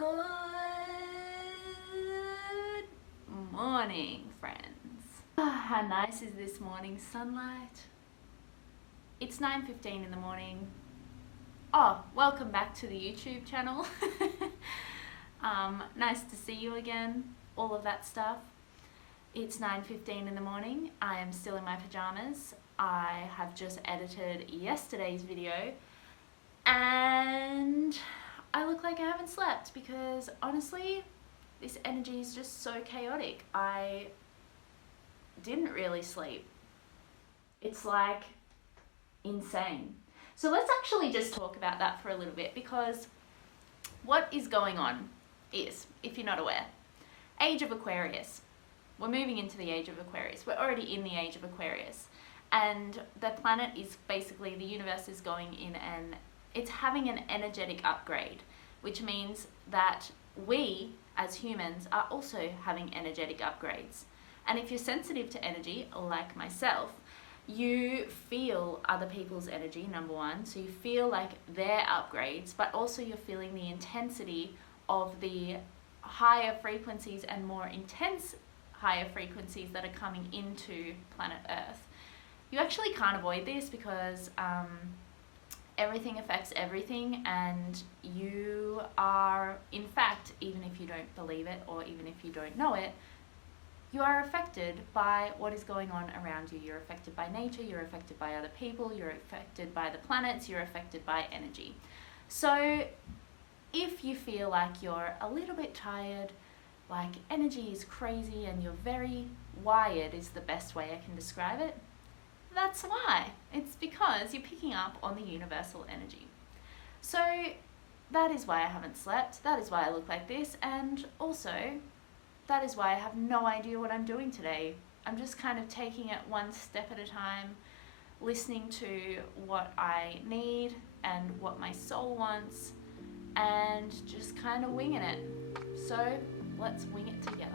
Good morning, friends. How nice is this morning sunlight? It's 9:15 in the morning. Oh, welcome back to the YouTube channel. Nice to see you again, all of that stuff. It's 9:15 in the morning. I am still in my pajamas. I have just edited yesterday's video and I look like I haven't slept because honestly, this energy is just so chaotic. I didn't really sleep. It's like insane. So let's actually just talk about that for a little bit, because what is going on is, if you're not aware, Age of Aquarius. We're moving into the Age of Aquarius. We're already in the Age of Aquarius. And the planet is basically, the universe is going in and it's having an energetic upgrade, which means that we as humans are also having energetic upgrades. And if you're sensitive to energy, like myself, you feel other people's energy, number one. So you feel like their upgrades, but also you're feeling the intensity of the higher frequencies and more intense higher frequencies that are coming into planet Earth. You actually can't avoid this because everything affects everything, and you are, in fact, even if you don't believe it or even if you don't know it, you are affected by what is going on around you. You're affected by nature, you're affected by other people, you're affected by the planets, you're affected by energy. So if you feel like you're a little bit tired, like energy is crazy and you're very wired is the best way I can describe it, that's why. It's because you're picking up on the universal energy. So that is why I haven't slept, that is why I look like this, and also that is why I have no idea what I'm doing today. I'm just kind of taking it one step at a time, listening to what I need and what my soul wants, and just kind of winging it. So let's wing it together.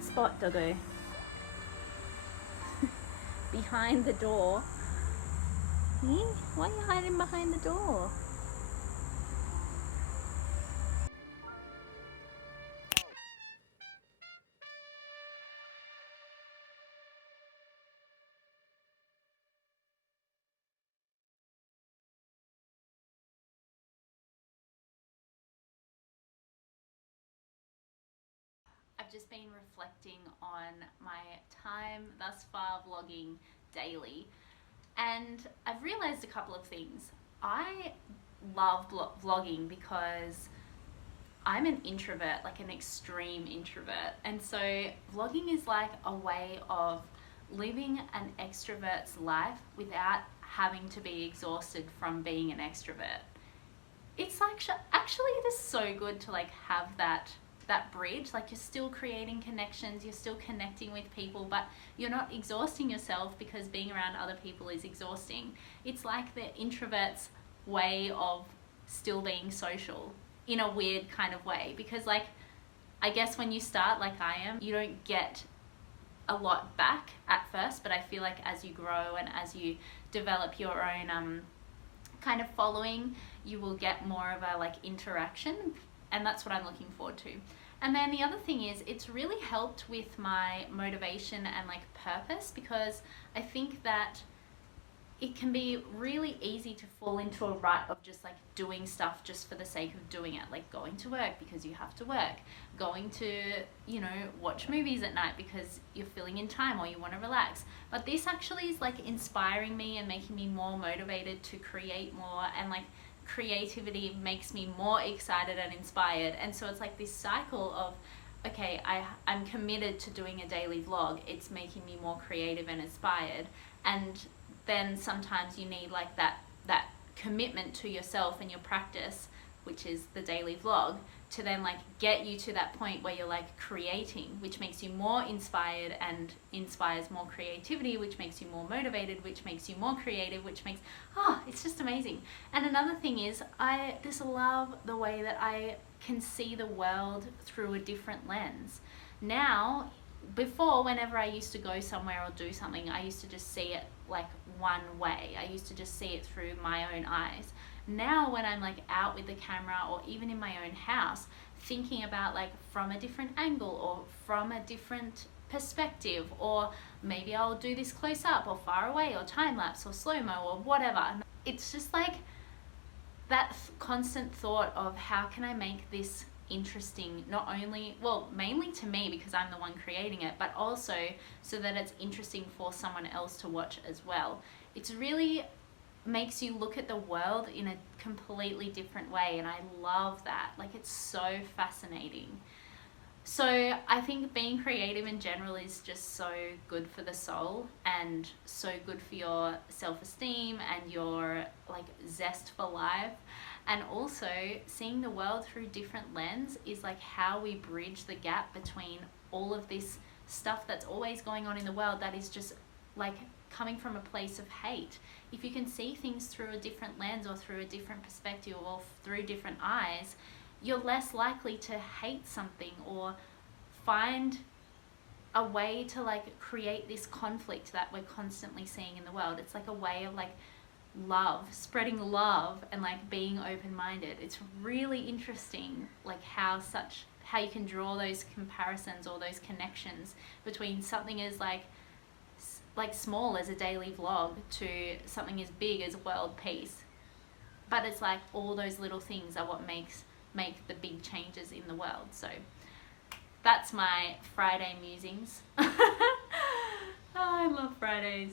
Spot, doggo. Behind the door. Hmm? Why are you hiding behind the door? I've just been reflecting on my time thus far vlogging daily, and I've realized a couple of things. I love vlogging because I'm an introvert, like an extreme introvert, and so vlogging is like a way of living an extrovert's life without having to be exhausted from being an extrovert. It's like, actually it is so good to like have that that bridge. Like, you're still creating connections, you're still connecting with people, but you're not exhausting yourself because being around other people is exhausting. It's like the introverts way of still being social in a weird kind of way, because like, I guess when you start like I am, you don't get a lot back at first, but I feel like as you grow and as you develop your own kind of following, you will get more of a like interaction, and that's what I'm looking forward to. And then the other thing is, it's really helped with my motivation and like purpose, because I think that it can be really easy to fall into a rut of just like doing stuff just for the sake of doing it, like going to work because you have to work, going to, you know, watch movies at night because you're filling in time or you want to relax. But this actually is like inspiring me and making me more motivated to create more, and like creativity makes me more excited and inspired. And so it's like this cycle of, okay, I'm committed to doing a daily vlog, it's making me more creative and inspired. And then sometimes you need like that commitment to yourself and your practice, which is the daily vlog, to then like get you to that point where you're like creating, which makes you more inspired and inspires more creativity, which makes you more motivated, which makes you more creative, which makes, it's just amazing. And another thing is, I just love the way that I can see the world through a different lens. Now, before, whenever I used to go somewhere or do something, I used to just see it like one way. I used to just see it through my own eyes. Now when I'm like out with the camera or even in my own house, thinking about like from a different angle or from a different perspective, or maybe I'll do this close up or far away or time lapse or slow-mo or whatever. It's just like that constant thought of how can I make this interesting, not only, well, mainly to me because I'm the one creating it, but also so that it's interesting for someone else to watch as well. It's really makes you look at the world in a completely different way, and I love that. Like, it's so fascinating. So I think being creative in general is just so good for the soul and so good for your self-esteem and your like zest for life. And also seeing the world through different lens is like how we bridge the gap between all of this stuff that's always going on in the world that is just like coming from a place of hate. If you can see things through a different lens or through a different perspective or through different eyes, you're less likely to hate something or find a way to like create this conflict that we're constantly seeing in the world. It's like a way of like love, spreading love and like being open-minded. It's really interesting like how you can draw those comparisons or those connections between something as like small as a daily vlog to something as big as world peace. But it's like all those little things are what make the big changes in the world. So that's my Friday musings. Oh, I love Fridays.